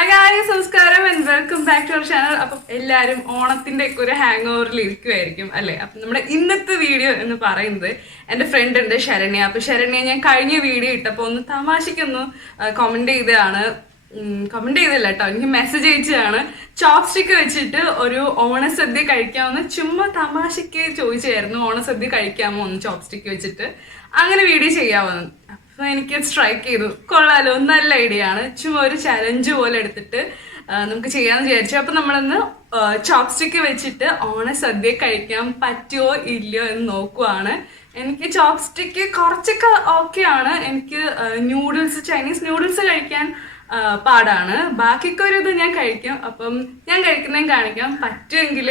Hi guys, നമസ്കാരം and welcome back to our channel. അപ്പം എല്ലാവരും ഓണത്തിന്റെ ഒരു ഹാങ് ഓവറിൽ ഇരിക്കുമായിരിക്കും അല്ലേ? അപ്പം നമ്മുടെ ഇന്നത്തെ വീഡിയോ എന്ന് പറയുന്നത് എൻ്റെ ഫ്രണ്ട് ഉണ്ട് ശരണ്യ. അപ്പം ശരണ്യ ഞാൻ കഴിഞ്ഞ വീഡിയോ ഇട്ടപ്പോൾ ഒന്ന് തമാശയ്ക്കൊന്ന് കമന്റ് ചെയ്തല്ല കേട്ടോ, എനിക്ക് മെസ്സേജ് അയച്ചതാണ്. ചോപ്സ്റ്റിക്ക് വെച്ചിട്ട് ഒരു ഓണസദ്യ കഴിക്കാമെന്ന് ചുമ്മാ തമാശയ്ക്ക് ചോദിച്ചായിരുന്നു. ഓണസദ്യ കഴിക്കാമോ ഒന്ന് ചോപ്സ്റ്റിക്ക് വെച്ചിട്ട്, അങ്ങനെ വീഡിയോ ചെയ്യാമെന്ന്. എനിക്ക് സ്ട്രൈക്ക് ചെയ്തു, കൊള്ളാലോ, നല്ല ഐഡിയ ആണ്. ചുമ്മാ ഒരു ചലഞ്ച് പോലെ എടുത്തിട്ട് നമുക്ക് ചെയ്യാന്ന് വിചാരിച്ചു. അപ്പൊ നമ്മളൊന്ന് ചോപ്സ്റ്റിക്ക് വെച്ചിട്ട് ഓണസദ്യ കഴിക്കാൻ പറ്റുമോ ഇല്ലയോ എന്ന് നോക്കുവാണ്. എനിക്ക് ചോപ്സ്റ്റിക്ക് കുറച്ചൊക്കെ ഓക്കെ ആണ്. എനിക്ക് ചൈനീസ് നൂഡിൽസ് കഴിക്കാൻ പാടാണ്. ബാക്കിയൊക്കെ ഒരു ഇത് ഞാൻ കഴിക്കും. അപ്പം ഞാൻ കഴിക്കുന്നതും കാണിക്കാം, പറ്റുമെങ്കിൽ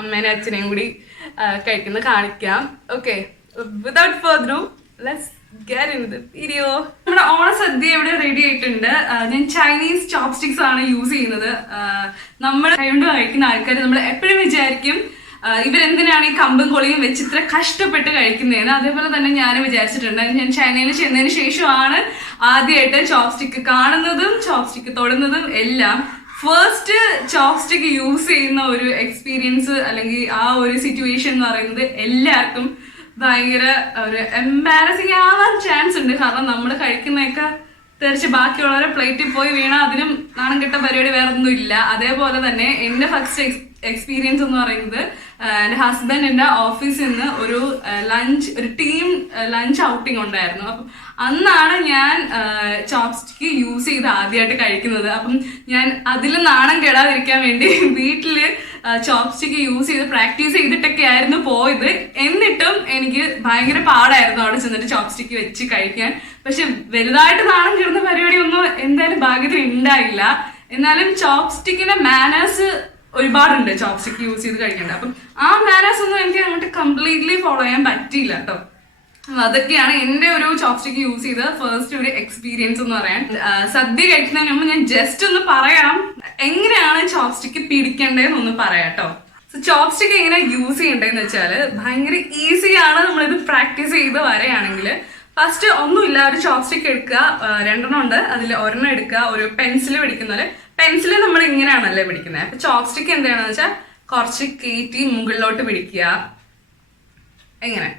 അമ്മേനെ അച്ഛനെയും കൂടി കഴിക്കുന്നത് കാണിക്കാം. Okay, without further ado, let's get into the video. നമ്മുടെ ഓണസദ്യ ഇവിടെ റെഡി ആയിട്ടുണ്ട്. ഞാൻ ചൈനീസ് ചോപ്സ്റ്റിക്സ് ആണ് യൂസ് ചെയ്യുന്നത്. നമ്മൾ കൈകൊണ്ട് കഴിക്കുന്ന ആൾക്കാർ നമ്മൾ എപ്പോഴും വിചാരിക്കും ഇവരെന്തിനാണ് ഈ കമ്പും കൊളിയും വെച്ച് ഇത്ര കഷ്ടപ്പെട്ട് കഴിക്കുന്നതെന്ന്. അതേപോലെ തന്നെ ഞാൻ വിചാരിച്ചിട്ടുണ്ട്. ഞാൻ ചൈനയിൽ ചെന്നതിന് ശേഷമാണ് ആദ്യമായിട്ട് ചോപ്സ്റ്റിക്ക് കാണുന്നതും ചോപ്സ്റ്റിക്ക് തൊടുന്നതും എല്ലാം. ഫസ്റ്റ് ചോപ്സ്റ്റിക്ക് യൂസ് ചെയ്യുന്ന ഒരു എക്സ്പീരിയൻസ് അല്ലെങ്കിൽ ആ ഒരു സിറ്റുവേഷൻ എന്ന് പറയുന്നത് എല്ലാവർക്കും ഭയങ്കര ഒരു എംബാരസിങ് ആവാൻ ചാൻസ് ഉണ്ട്. കാരണം നമ്മൾ കഴിക്കുന്നതൊക്കെ തെറിച്ച് ബാക്കിയുള്ളവരെ പ്ലേറ്റിൽ പോയി വീണ അതിനും നാണം കെട്ട പരിപാടി വേറെ ഒന്നും ഇല്ല. അതേപോലെ തന്നെ എന്റെ ഫസ്റ്റ് എക്സ്പീരിയൻസ് എന്ന് പറയുന്നത് എൻ്റെ ഹസ്ബൻഡിന്റെ ഓഫീസിൽ നിന്ന് ഒരു ടീം ലഞ്ച് ഔട്ടിങ് ഉണ്ടായിരുന്നു. അപ്പം അന്നാണ് ഞാൻ ചോപ്സ്റ്റിക്ക് യൂസ് ചെയ്ത് ആദ്യമായിട്ട് കഴിക്കുന്നത്. അപ്പം ഞാൻ അതിൽ നാണം കെടാതിരിക്കാൻ വേണ്ടി വീട്ടില് ചോപ്സ്റ്റിക്ക് യൂസ് ചെയ്ത് പ്രാക്ടീസ് ചെയ്തിട്ടൊക്കെ ആയിരുന്നു പോയത്. എന്നിട്ടും എനിക്ക് ഭയങ്കര പാടായിരുന്നു അവിടെ ചെന്നിട്ട് ചോപ്സ്റ്റിക്ക് വെച്ച് കഴിക്കാൻ. പക്ഷെ വലുതായിട്ട് നാണം കെടുന്ന പരിപാടി ഒന്നും എന്തായാലും ഭാഗ്യത്തിന് ഉണ്ടായില്ല. എന്നാലും ചോപ്സ്റ്റിക്കിന്റെ മാനേഴ്സ് ഒരുപാടുണ്ട് ചോപ്സ്റ്റിക്ക് യൂസ് ചെയ്ത് കഴിക്കേണ്ടത്. അപ്പം ആ മാനേഴ്സ് ഒന്നും എനിക്ക് അങ്ങോട്ട് കംപ്ലീറ്റ്ലി ഫോളോ ചെയ്യാൻ പറ്റിയില്ല കേട്ടോ. അതൊക്കെയാണ് എന്റെ ഒരു ചോപ്സ്റ്റിക്ക് യൂസ് ചെയ്ത ഫസ്റ്റ് ഒരു എക്സ്പീരിയൻസ് എന്ന് പറയാൻ. സദ്യ കഴിക്കുന്നതിന് മുമ്പ് ഞാൻ ജസ്റ്റ് ഒന്ന് പറയാം എങ്ങനെയാണ് ചോപ്സ്റ്റിക്ക് പിടിക്കേണ്ടതെന്നൊന്ന് പറയാം കേട്ടോ. ചോപ്സ്റ്റിക്ക് എങ്ങനെ യൂസ് ചെയ്യേണ്ടതെന്ന് വെച്ചാൽ ഭയങ്കര ഈസിയാണ്. നമ്മളിത് പ്രാക്ടീസ് ചെയ്ത് വരെയാണെങ്കിൽ ഫസ്റ്റ് ഒന്നുമില്ല, ഒരു ചോപ്സ്റ്റിക്ക് എടുക്കുക. രണ്ടെണ്ണം ഉണ്ട്, അതിൽ ഒരെണ്ണം എടുക്കുക. ഒരു പെൻസിൽ പിടിക്കുന്ന പെൻസിൽ നമ്മൾ ഇങ്ങനെയാണല്ലേ പിടിക്കുന്നത്. അപ്പൊ ചോപ്സ്റ്റിക്ക് എന്താണെന്ന് വെച്ചാൽ കുറച്ച് കയറ്റി മുകളിലോട്ട് പിടിക്കുക. എങ്ങനെ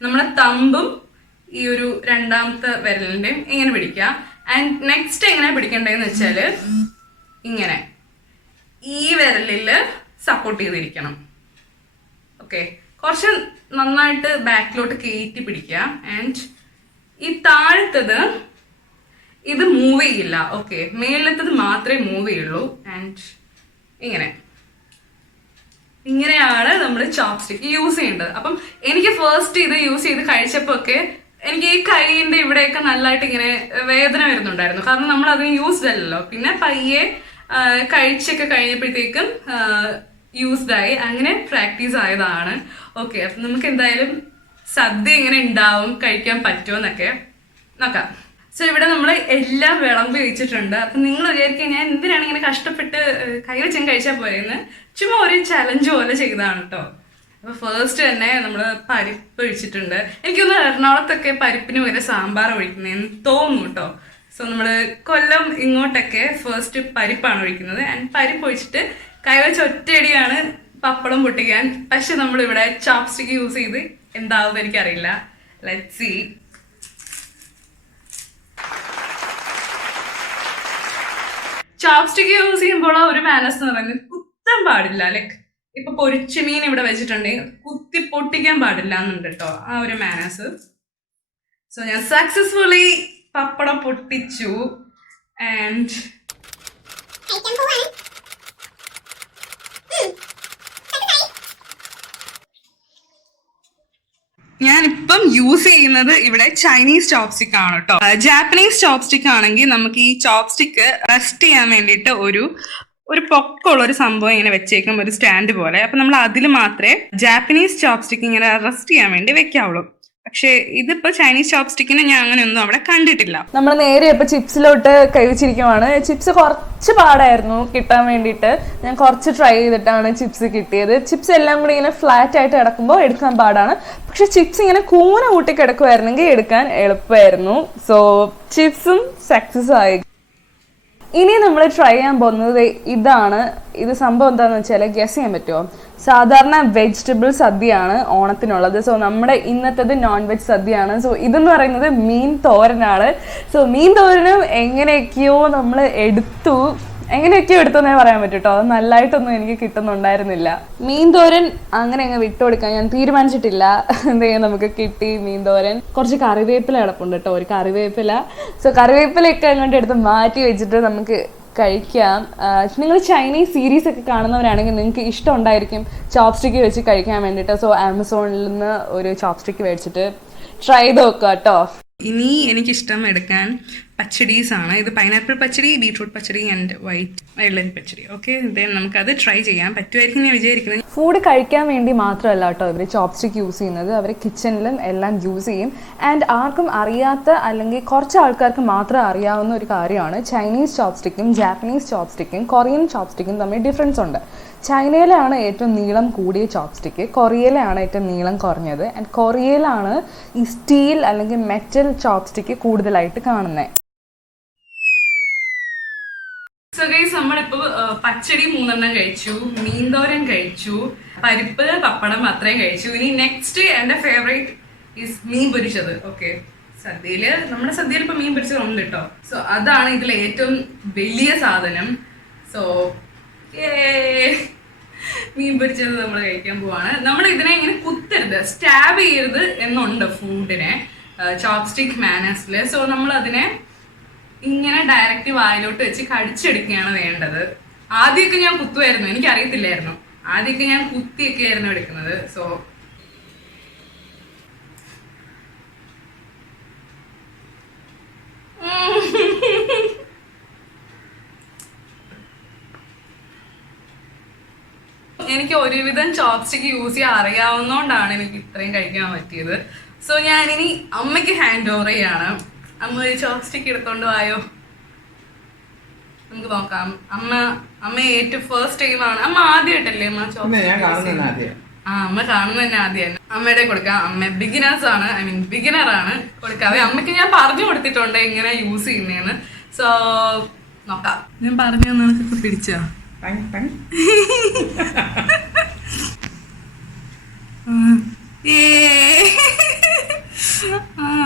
നമ്മുടെ തമ്പും ഈ ഒരു രണ്ടാമത്തെ വിരലിന്റെയും ഇങ്ങനെ പിടിക്കുക. ആൻഡ് നെക്സ്റ്റ് എങ്ങനെ പിടിക്കേണ്ടതെന്ന് വെച്ചാല് ഇങ്ങനെ ഈ വിരലില് സപ്പോർട്ട് ചെയ്തിരിക്കണം. ഓക്കെ, കുറച്ച് നന്നായിട്ട് ബാക്കിലോട്ട് കയറ്റി പിടിക്കുക. ആൻഡ് ഈ താഴത്തത് ഇത് മൂവ് ചെയ്യില്ല. ഓക്കെ, മേലത്തത് മാത്രമേ മൂവ് ചെയ്യുള്ളൂ. ആൻഡ് ഇങ്ങനെയാണ് നമ്മൾ ചോപ്സ്റ്റിക്ക് യൂസ് ചെയ്യേണ്ടത്. അപ്പം എനിക്ക് ഫസ്റ്റ് ഇത് യൂസ് ചെയ്ത് കഴിച്ചപ്പോ ഒക്കെ എനിക്ക് ഈ കൈയിന്റെ ഇവിടെയൊക്കെ നല്ലതായിട്ട് ഇങ്ങനെ വേദന വരുന്നുണ്ടായിരുന്നു. കാരണം നമ്മൾ അതിന് യൂസ്ഡ് അല്ലല്ലോ. പിന്നെ പയ്യെ കഴിച്ചൊക്കെ കഴിഞ്ഞപ്പോഴത്തേക്കും യൂസ്ഡ് ആയി, അങ്ങനെ പ്രാക്ടീസ് ആയതാണ്. ഓക്കെ, അപ്പം നമുക്ക് എന്തായാലും സദ്യ എങ്ങനെ ഉണ്ടാവും, കഴിക്കാൻ പറ്റുമോ എന്നൊക്കെ നോക്കാം. സോ ഇവിടെ നമ്മൾ എല്ലാം വിളമ്പി വെച്ചിട്ടുണ്ട്. അപ്പം നിങ്ങൾ വിചാരിക്കുക ഞാൻ എന്തിനാണ് ഇങ്ങനെ കഷ്ടപ്പെട്ട് കൈ വെച്ചും കഴിച്ചാൽ പോയെന്ന്. ചുമ്മാ ഒരു ചലഞ്ച് പോലെ ചെയ്തതാണ് കേട്ടോ. അപ്പൊ ഫസ്റ്റ് തന്നെ നമ്മൾ പരിപ്പ് ഒഴിച്ചിട്ടുണ്ട്. എനിക്കൊന്ന് എറണാകുളത്തൊക്കെ പരിപ്പിന് വരെ സാമ്പാർ ഒഴിക്കുന്നതെന്ന് തോന്നുന്നു കേട്ടോ. സോ നമ്മൾ കൊല്ലം ഇങ്ങോട്ടൊക്കെ ഫസ്റ്റ് പരിപ്പാണ് ഒഴിക്കുന്നത്. ആൻഡ് പരിപ്പ് ഒഴിച്ചിട്ട് കൈവച്ച് ഒറ്റയടിയാണ് പപ്പടം പൊട്ടിക്കാൻ. പക്ഷെ നമ്മളിവിടെ ചോപ്സ്റ്റിക്ക് യൂസ് ചെയ്ത് എന്താവുമെന്ന് എനിക്കറിയില്ല. Let's see. ചോപ്സ്റ്റിക്ക് യൂസ് ചെയ്യുമ്പോൾ ഒരു മാനേഴ്സ് എന്ന് പറയുന്നത് കുത്താൻ പാടില്ല. ലൈക്ക് ഇപ്പൊ പൊരിച്ച മീൻ ഇവിടെ വെച്ചിട്ടുണ്ടെങ്കിൽ കുത്തി പൊട്ടിക്കാൻ പാടില്ല എന്നുണ്ട് കേട്ടോ, ആ ഒരു മാനേഴ്സ്. സോ ഞാൻ സക്സസ്ഫുള്ളി പപ്പടം പൊട്ടിച്ചു. ആൻഡ് ഞാനിപ്പം യൂസ് ചെയ്യുന്നത് ഇവിടെ ചൈനീസ് ചോപ്സ്റ്റിക് ആണ് കേട്ടോ. ജാപ്പനീസ് ചോപ്സ്റ്റിക് ആണെങ്കിൽ നമുക്ക് ഈ ചോപ്സ്റ്റിക്ക് റെസ്റ്റ് ചെയ്യാൻ വേണ്ടിയിട്ട് ഒരു പൊക്കമുള്ള ഒരു സംഭവം ഇങ്ങനെ വെച്ചേക്കും, ഒരു സ്റ്റാൻഡ് പോലെ. അപ്പൊ നമ്മൾ അതിൽ മാത്രമേ ജാപ്പനീസ് ചോപ്സ്റ്റിക്ക് ഇങ്ങനെ റെസ്റ്റ് ചെയ്യാൻ വേണ്ടി വെക്കാവുള്ളൂ. പക്ഷേ ഇതിപ്പോ ചൈനീസ് ചോപ്സ്റ്റിക്കിനെ ഞാൻ അങ്ങനെ ഒന്നും അവിടെ കണ്ടിട്ടില്ല. നമ്മൾ നേരെ ഇപ്പൊ ചിപ്സിലോട്ട് കഴിച്ചിരിക്കുവാണ്. ചിപ്സ് കുറച്ച് പാടായിരുന്നു കിട്ടാൻ വേണ്ടിയിട്ട്. ഞാൻ കുറച്ച് ട്രൈ ചെയ്തിട്ടാണ് ചിപ്സ് കിട്ടിയത്. ചിപ്സ് എല്ലാം കൂടി ഇങ്ങനെ ഫ്ലാറ്റ് ആയിട്ട് കിടക്കുമ്പോൾ എടുക്കാൻ പാടാണ്. പക്ഷെ ചിപ്സ് ഇങ്ങനെ കൂന കൂട്ടി കിടക്കുമായിരുന്നെങ്കിൽ എടുക്കാൻ എളുപ്പമായിരുന്നു. സോ ചിപ്സും സക്സസ് ആയി. ഇനി നമ്മൾ ട്രൈ ചെയ്യാൻ പോകുന്നത് ഇതാണ്. ഇത് സംഭവം എന്താണെന്ന് വെച്ചാൽ ഗസ് ചെയ്യാൻ പറ്റുമോ? സാധാരണ വെജിറ്റബിൾ സദ്യയാണ് ഓണത്തിനുള്ളത്. സോ നമ്മുടെ ഇന്നത്തേത് നോൺ വെജ് സദ്യയാണ്. സോ ഇതെന്ന് പറയുന്നത് മീൻ തോരനാണ്. സോ മീൻ തോരനും എങ്ങനെയൊക്കെയോ നമ്മൾ എങ്ങനെയൊക്കെയോ എടുത്തെന്നേ പറയാൻ പറ്റും കേട്ടോ. നല്ലതായിട്ടൊന്നും എനിക്ക് കിട്ടുന്നുണ്ടായിരുന്നില്ല. മീൻ തോരൻ അങ്ങനെ അങ്ങ് വിട്ടുകൊടുക്കാൻ ഞാൻ തീരുമാനിച്ചിട്ടില്ല. എന്തെങ്കിലും നമുക്ക് കിട്ടി മീൻ തോരൻ. കുറച്ച് കറിവേപ്പില കിടപ്പുണ്ട് കേട്ടോ, ഒരു കറിവേപ്പില. സോ കറിവേപ്പിലയൊക്കെ അങ്ങോട്ട് എടുത്ത് മാറ്റി വെച്ചിട്ട് നമുക്ക് കഴിക്കാം. നിങ്ങൾ ചൈനീസ് സീരീസ് ഒക്കെ കാണുന്നവരാണെങ്കിൽ നിങ്ങൾക്ക് ഇഷ്ടം ഉണ്ടായിരിക്കും ചോപ്സ്റ്റിക്ക് വെച്ച് കഴിക്കാൻ വേണ്ടിയിട്ട്. സോ ആമസോണിൽ നിന്ന് ഒരു ചോപ്സ്റ്റിക്ക് മേടിച്ചിട്ട് ട്രൈ ചെയ്ത് നോക്കുക കേട്ടോ. ഇനി എനിക്കിഷ്ടം എടുക്കാൻ പച്ചടീസ് ആണ്. ഇത് pineapple pachadi, beetroot pachadi and violet pachadi. Okay, നമുക്കത് ട്രൈ ചെയ്യാൻ പറ്റുമായിരിക്കും ഞാൻ വിചാരിക്കുന്നത്. ഫുഡ് കഴിക്കാൻ വേണ്ടി മാത്രമല്ല കേട്ടോ ഇവർ ചോപ്സ്റ്റിക്ക് യൂസ് ചെയ്യുന്നത്. അവർ കിച്ചണിലും എല്ലാം യൂസ് ചെയ്യും. ആൻഡ് ആർക്കും അറിയാത്ത അല്ലെങ്കിൽ കുറച്ച് ആൾക്കാർക്ക് മാത്രം അറിയാവുന്ന ഒരു കാര്യമാണ് ചൈനീസ് ചോപ്സ്റ്റിക്കും ജാപ്പനീസ് ചോപ്സ്റ്റിക്കും കൊറിയൻ ചോപ്സ്റ്റിക്കും തമ്മിൽ ഡിഫറൻസ് ഉണ്ട്. ചൈനയിലാണ് ഏറ്റവും നീളം കൂടിയ ചോപ്സ്റ്റിക്ക്, കൊറിയയിലാണ് ഏറ്റവും നീളം കുറഞ്ഞത്. ആൻഡ് കൊറിയയിലാണ് ഈ സ്റ്റീൽ അല്ലെങ്കിൽ മെറ്റൽ ചോപ്സ്റ്റിക്ക് കൂടുതലായിട്ട് കാണുന്നത്. സോ ഗൈസ്, നമ്മളിപ്പോൾ പച്ചടി 3 കഴിച്ചു, മീൻതോരൻ കഴിച്ചു, പരിപ്പ് പപ്പടം അത്രയും കഴിച്ചു. ഇനി നെക്സ്റ്റ് എൻ്റെ ഫേവറേറ്റ് ഈസ് മീൻ പൊരിച്ചത്. ഓക്കെ, നമ്മുടെ സദ്യയിൽ ഇപ്പൊ മീൻ പൊരിച്ചത് ഉണ്ട് കേട്ടോ. സോ അതാണ് ഇതിലെ ഏറ്റവും വലിയ സാധനം. സോ മീൻ പൊരിച്ചത് നമ്മൾ കഴിക്കാൻ പോവാണ്. നമ്മൾ ഇതിനെ ഇങ്ങനെ കുത്തരുത്, സ്റ്റാബ് ചെയ്യരുത് എന്നുണ്ട് ഫുഡിനെ ചോപ്സ്റ്റിക് മാനേഴ്സില്. സോ നമ്മൾ അതിനെ ഇങ്ങനെ ഡയറക്റ്റ് വായിലോട്ട് വെച്ച് കടിച്ചെടുക്കുകയാണ് വേണ്ടത്. ആദ്യമൊക്കെ ഞാൻ കുത്തുമായിരുന്നു, എനിക്ക് അറിയത്തില്ലായിരുന്നു. ആദ്യമൊക്കെ ഞാൻ കുത്തിയൊക്കെ ആയിരുന്നു എടുക്കുന്നത്. സോ എനിക്ക് ഒരുവിധം ചോപ്സ്റ്റിക്ക് യൂസ് ചെയ്യാൻ അറിയാവുന്നതുകൊണ്ടാണ് എനിക്ക് ഇത്രയും കഴിക്കാൻ പറ്റിയത്. സോ ഞാനിനി അമ്മയ്ക്ക് ഹാൻഡ് ഓവർ ചെയ്യാണ്. അമ്മ ഒരു ചോപ്സ്റ്റിക്ക് എടുത്തോണ്ട് പോയോ, നമുക്ക് നോക്കാം. അമ്മ ഏറ്റവും ഫസ്റ്റ് ടൈമാണ്. അമ്മ ആദ്യമായിട്ടല്ലേ അമ്മ ചോപ്സ്റ്റിക്ക്? അമ്മ കാണുന്നത് തന്നെ ആദ്യം. അമ്മയുടെ കൊടുക്കാം. അമ്മ ബിഗിനർ ആണ്. കൊടുക്കാവേ. അമ്മയ്ക്ക് ഞാൻ പറഞ്ഞു കൊടുത്തിട്ടുണ്ട് എങ്ങനെ യൂസ് ചെയ്യുന്നതെന്ന്. സോ നോക്കാം. ഞാൻ പറഞ്ഞു നിനക്കൊക്കെ പിടിച്ചോ?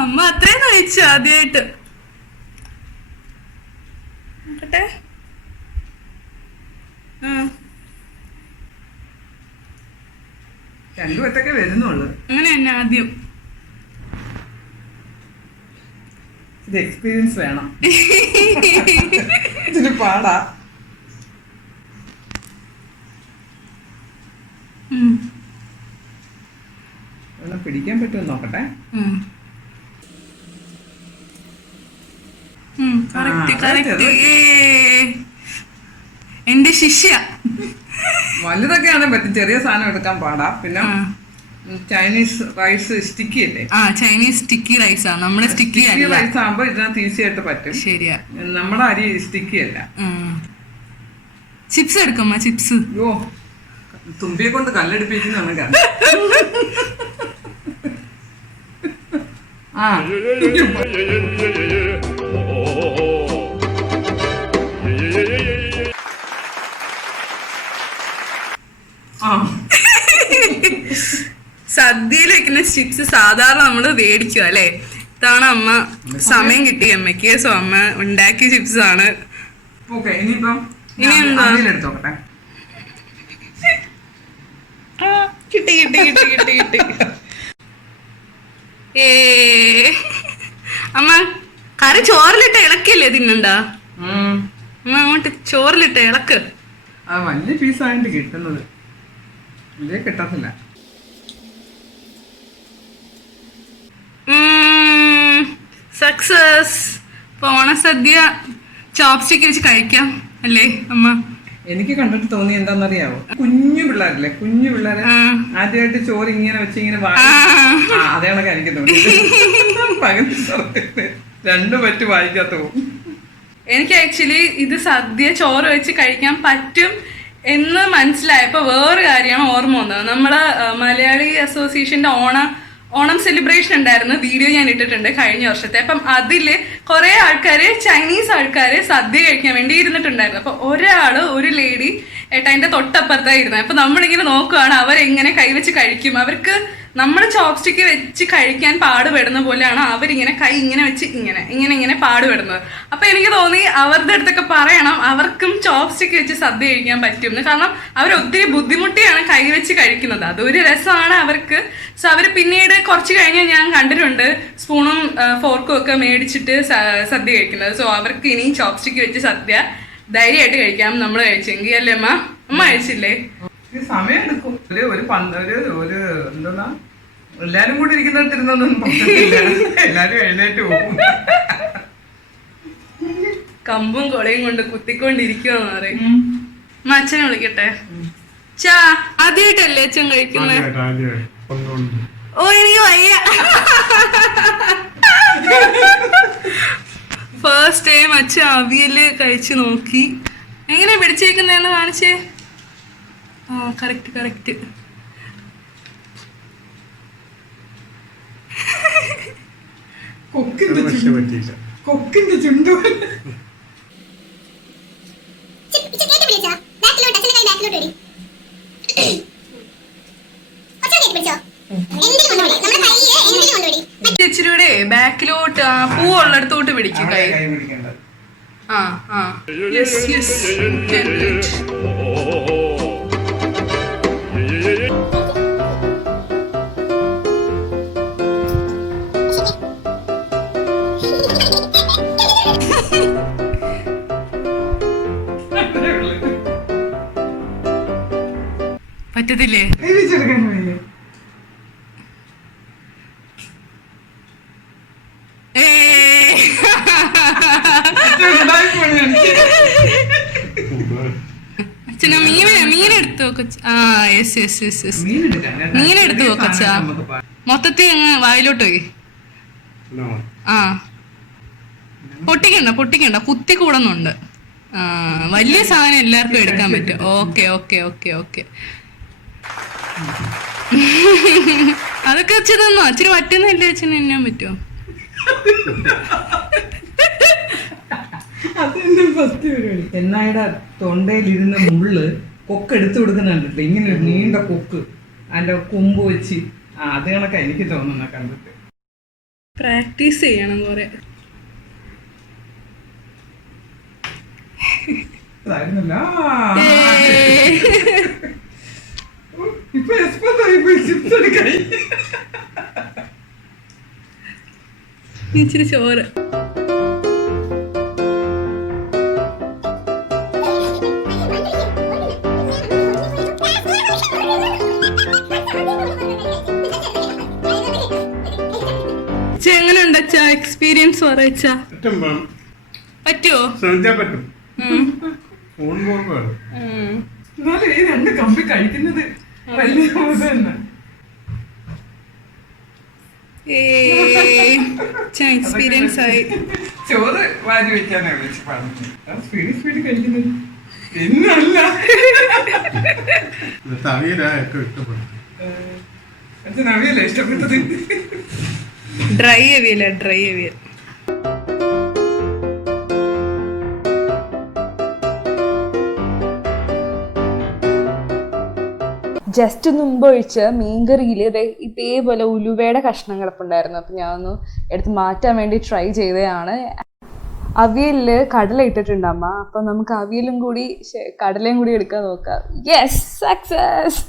അമ്മ അത്രയും കഴിച്ചു ആദ്യമായിട്ട്. നോക്കട്ടെ. രണ്ടുപത്തൊക്കെ വരുന്നുള്ളു. അങ്ങനെ തന്നെ ആദ്യം ഇത് എക്സ്പീരിയൻസ് വേണം. ഇതിന് പാടാ. പിടിക്കാൻ പറ്റുമോ നോക്കട്ടെ. എന്റെ ശിഷ്യ. വലുതൊക്കെയാണ് പറ്റും, ചെറിയ സാധനം എടുക്കാൻ പാടാ. പിന്നെ ചൈനീസ് റൈസ് സ്റ്റിക്കി അല്ലേ? ചൈനീസ് സ്റ്റിക്കി റൈസ് ആണ്. നമ്മുടെ സ്റ്റിക്കി റൈസ് ആകുമ്പോ ഇതിനകത്ത് ഈസി ആയിട്ട് പറ്റും. ശരിയാ, നമ്മുടെ അരി സ്റ്റിക്കി അല്ല. ചിപ്സ് എടുക്കമ്മ, ചിപ്സ്. യോ, തുമ്പിയെ കൊണ്ട് കല്ലെടുപ്പിക്കുന്നതാണ് കാരണം. സദ്യയിൽ വെക്കുന്ന ചിപ്സ് സാധാരണ നമ്മള് മേടിക്കുക അല്ലേ? ഇതാണ് അമ്മ സമയം കിട്ടി അമ്മയ്ക്ക്. സോ അമ്മ ഉണ്ടാക്കിയ ചിപ്സ് ആണ്. ഇനി എന്താ കിട്ടി കിട്ടി കിട്ടി കിട്ടി കിട്ടി. അമ്മ കറി ചോറിലിട്ട് ഇളക്കല്ലേ തിന്നണ്ടാ? അമ്മ അങ്ങോട്ട് ചോറിലിട്ട് ഇളക്ക്. വലിയ പീസായിട്ട് കിട്ടുന്നത് ഇതേ കിട്ടത്തില്ല. സക്സസ്. ഓണസദ്യ ചോപ്സ്റ്റിക്ക് വെച്ച് കഴിക്കാം അല്ലേ അമ്മ? എനിക്ക് കണ്ടിട്ട് തോന്നി എന്താണെന്നറിയാവോ, കുഞ്ഞു പിള്ളേരല്ലേ, കുഞ്ഞു പിള്ളേരെ ആദ്യമായിട്ട് ചോറ് ഇങ്ങനെ വെച്ച് ഇങ്ങനെ അതേ കണക്ക് എനിക്ക് തോന്നി. പകുതി രണ്ടു പറ്റ് വായിക്കാത്ത പോകും. എനിക്ക് ആക്ച്വലി ഇത് സദ്യ ചോറ് വെച്ച് കഴിക്കാൻ പറ്റും എന്ന് മനസ്സിലായപ്പോ വേറൊരു കാര്യമാണ് ഓർമ്മ വന്നത്. നമ്മള് മലയാളി അസോസിയേഷന്റെ ഓണം സെലിബ്രേഷൻ ഉണ്ടായിരുന്നു, വീഡിയോ ഞാൻ ഇട്ടിട്ടുണ്ട് കഴിഞ്ഞ വർഷത്തെ. അപ്പം അതില് കുറെ ആൾക്കാര്, ചൈനീസ് ആൾക്കാര് സദ്യ കഴിക്കാൻ വേണ്ടി ഇരുന്നിട്ടുണ്ടായിരുന്നു. അപ്പൊ ഒരു ലേഡി ഏട്ടാ തൊട്ടപ്പുറത്തായിരുന്നു. അപ്പൊ നമ്മളിങ്ങനെ നോക്കുകയാണ് അവരെങ്ങനെ കൈവച്ച് കഴിക്കും. അവർക്ക് നമ്മൾ ചോപ്സ്റ്റിക്ക് വെച്ച് കഴിക്കാൻ പാടുപെടുന്ന പോലെയാണ് അവരിങ്ങനെ കൈ ഇങ്ങനെ വെച്ച് ഇങ്ങനെ പാടുപെടുന്നത്. അപ്പൊ എനിക്ക് തോന്നി അവരുടെ അടുത്തൊക്കെ പറയണം അവർക്കും ചോപ്സ്റ്റിക്ക് വെച്ച് സദ്യ കഴിക്കാൻ പറ്റുമെന്ന്. കാരണം അവർ ഒത്തിരി ബുദ്ധിമുട്ടിയാണ് കൈ വെച്ച് കഴിക്കുന്നത്, അതൊരു രസമാണ് അവർക്ക്. സോ അവർ പിന്നീട് കുറച്ച് കഴിഞ്ഞ് ഞാൻ കണ്ടിട്ടുണ്ട് സ്പൂണും ഫോർക്കും ഒക്കെ മേടിച്ചിട്ട് സദ്യ കഴിക്കുന്നത്. സോ അവർക്ക് ഇനി ചോപ്സ്റ്റിക്ക് വെച്ച് സദ്യ ധൈര്യമായിട്ട് കഴിക്കാം. നമ്മൾ കഴിച്ചെങ്കിൽ അല്ലേ അമ്മ കഴിച്ചില്ലേ? സമയം എടുക്കും. ഒരു എന്താ, എല്ലാരും കൂടി ഇരിക്കുന്നിടത്തിരുന്നൊന്നും പറ്റത്തില്ല, എല്ലാരും എഴുന്നേറ്റ് പോകും. കമ്പും കൊടയും കൊണ്ട് കുത്തിക്കൊണ്ടിരിക്കുവെന്ന് പറയും. അച്ഛനെ വിളിക്കട്ടെ. ചാ ആദ്യമായിട്ടല്ലേ അച്ഛൻ കഴിക്കുന്നത്? ഓ എനിക്ക് വയ്യ. ഫസ്റ്റ് ടൈം അച്ഛൻ അവിയല് കഴിച്ചു നോക്കി. എങ്ങനെ പിടിച്ചേക്കുന്നതെന്ന് കാണിച്ചേ. ആ കറക്റ്റ്. കൊക്കിന്റെ ചുണ്ടു. ഇച്ചിരിയുടെ ബാക്കിലോട്ട് പൂവുള്ളിടത്തോട്ട് പിടിക്കും കൈ. പറ്റത്തില്ലേ? അച്ഛനാ മീനെടുത്തു കൊച്ച. ആ യെസ് മീനെടുത്തു കൊച്ച. മൊത്തത്തിൽ അങ്ങ് വായിലോട്ട് പോയി. ആ പൊട്ടിക്കണ്ട കുത്തി കൂടുന്നുണ്ട്. വലിയ സാധനം എല്ലാവർക്കും എടുക്കാൻ പറ്റും. ഓക്കെ അതൊക്കെ അച്ഛൻ തന്നോ? അച്ഛന് പറ്റുന്നില്ലേ? അച്ഛന് എന്നാൻ പറ്റുമോ? അതെന്നെ ഫസ്റ്റ് പരിപാടി. എന്നായുടെ തൊണ്ടയിലിരുന്ന മുള്ള് കൊക്കെടുത്തു കൊടുക്കുന്നുണ്ട്. ഇങ്ങനെ ഒരു നീണ്ട കൊക്ക് അതിന്റെ കൊമ്പ് വെച്ച് അത് കണക്കാ എനിക്ക് തോന്നുന്ന കണ്ടിട്ട്. പ്രാക്ടീസ് ചെയ്യണം കുറെ. ഇപ്പൊ ചിപ്സ് എടുക്കായി. ഇച്ചിരി ചോറ്. എങ്ങനെയുണ്ട് അച്ഛാ എക്സ്പീരിയൻസ് പറയച്ചാ? പറ്റുമോ? എന്നാലും ഈ രണ്ട് കമ്പി കഴിക്കുന്നത് വലിയ തന്നെ. എക്സ്പീരിയൻസ് ആയി. ചോറ് വാരി വെക്കാനാ വിളിച്ച് പറഞ്ഞു. സ്പീഡ് കഴിക്കുന്നത് എന്നല്ല. അവിയല്ല ഇഷ്ടപ്പെട്ടത്. ഡ്രൈ അവിയൽ. ജസ്റ്റ് മുമ്പ് ഒഴിച്ച മീൻകറിയിൽ ഇതേപോലെ ഉലുവയുടെ കഷ്ണം കിടപ്പുണ്ടായിരുന്നു. അപ്പം ഞാനൊന്ന് എടുത്ത് മാറ്റാൻ വേണ്ടി ട്രൈ ചെയ്തതാണ്. അവിയലിൽ കടല ഇട്ടിട്ടുണ്ട് അമ്മ. അപ്പം നമുക്ക് അവിയലും കൂടി കടലയും കൂടി എടുക്കാൻ നോക്കാം. Yes, success.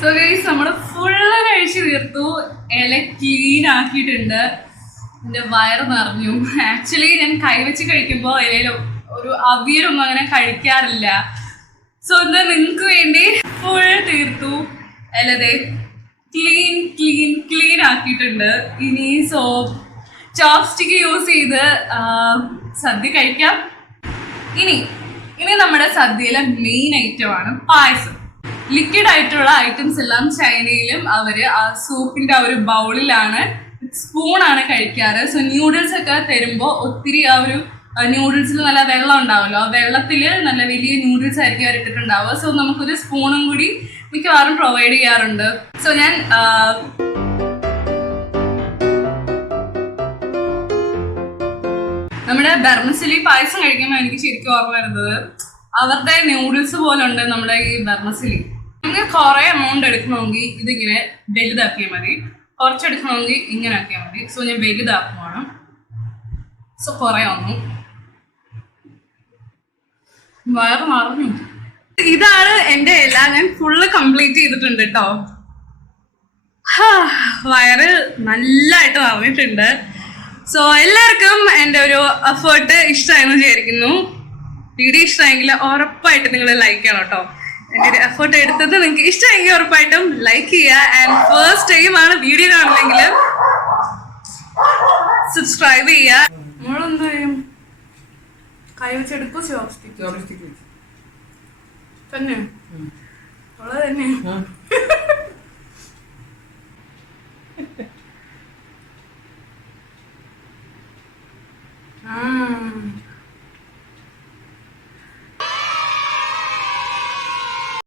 സോ ഗൈസ് നമ്മള് ഫുള്ള് കഴിച്ച് തീർത്തു. ഇല ക്ലീൻ ആക്കിയിട്ടുണ്ട്. എന്റെ വയറ് നിറഞ്ഞു. ആക്ച്വലി ഞാൻ കൈവച്ച് കഴിക്കുമ്പോ ഇലയിൽ ഒരു അവിയലൊന്നും അങ്ങനെ കഴിക്കാറില്ല. സോ ഇത് നിങ്ങൾക്ക് വേണ്ടി ഫുൾ തീർത്തു. അല്ലതെ ക്ലീൻ ആക്കിയിട്ടുണ്ട്. ഇനി ചോപ്സ്റ്റിക്ക് യൂസ് ചെയ്ത് സദ്യ കഴിക്കാം. ഇനി നമ്മുടെ സദ്യയിലെ മെയിൻ ഐറ്റമാണ് പായസം. ലിക്വിഡ് ആയിട്ടുള്ള ഐറ്റംസ് എല്ലാം ചൈനയിലും അവര് ആ സൂപ്പിന്റെ ആ ഒരു ബൗളിലാണ് സ്പൂണാണ് കഴിക്കാറ്. സോ ന്യൂഡിൽസ് ഒക്കെ തരുമ്പോൾ ഒത്തിരി ആ ഒരു ന്യൂഡിൽസിൽ നല്ല വെള്ളം ഉണ്ടാവുമല്ലോ, ആ വെള്ളത്തിൽ നല്ല വലിയ ന്യൂഡിൽസ് ആയിരിക്കും അവർ ഇട്ടിട്ടുണ്ടാവുക. സോ നമുക്കൊരു സ്പൂണും കൂടി മിക്കവാറും പ്രൊവൈഡ് ചെയ്യാറുണ്ട്. സോ ഞാൻ നമ്മുടെ ബർമസിലി പായസം കഴിക്കുമ്പോൾ എനിക്ക് ശരിക്കും ഓർമ്മ വരുന്നത് അവരുടെ ന്യൂഡിൽസ് പോലെ ഉണ്ട് നമ്മുടെ ഈ ബർമസിലി. നമുക്ക് കുറെ എമൗണ്ട് എടുക്കണമെങ്കിൽ ഇതിങ്ങനെ വലുതാക്കിയാൽ മതി, കുറച്ചെടുക്കണമെങ്കിൽ ഇങ്ങനെ ആക്കിയാൽ മതി. സോ ഞാൻ വലുതാക്കുവാണ്. സോ കുറെ വന്നു, വയറ് നിറഞ്ഞു. ഇതാണ് എൻ്റെ ഇല. ഞാൻ ഫുള്ള് കംപ്ലീറ്റ് ചെയ്തിട്ടുണ്ട് കേട്ടോ. വയറ് നല്ലതായിട്ട് നിറഞ്ഞിട്ടുണ്ട്. സോ എല്ലാവർക്കും എൻ്റെ ഒരു എഫേർട്ട് ഇഷ്ടമായെന്ന് വിചാരിക്കുന്നു. വീഡിയോ ഇഷ്ടമായെങ്കിൽ ഉറപ്പായിട്ട് നിങ്ങൾ ലൈക്ക് ചെയ്യണം കേട്ടോ. എൻ്റെ ഒരു എഫേർട്ട് എടുത്തത് നിങ്ങൾക്ക് ഇഷ്ടമായെങ്കിൽ ഉറപ്പായിട്ടും ലൈക്ക് ചെയ്യുക. ആൻഡ് ഫസ്റ്റ് ടൈമാണ് വീഡിയോ കാണുന്നെങ്കിൽ സബ്സ്ക്രൈബ് ചെയ്യുക. നമ്മളെന്ത് ചെയ്യും? കൈ വെച്ചെടുക്കും. ചോപ്സ്റ്റിക്ക് തന്നെ ഉള്ളത് തന്നെ.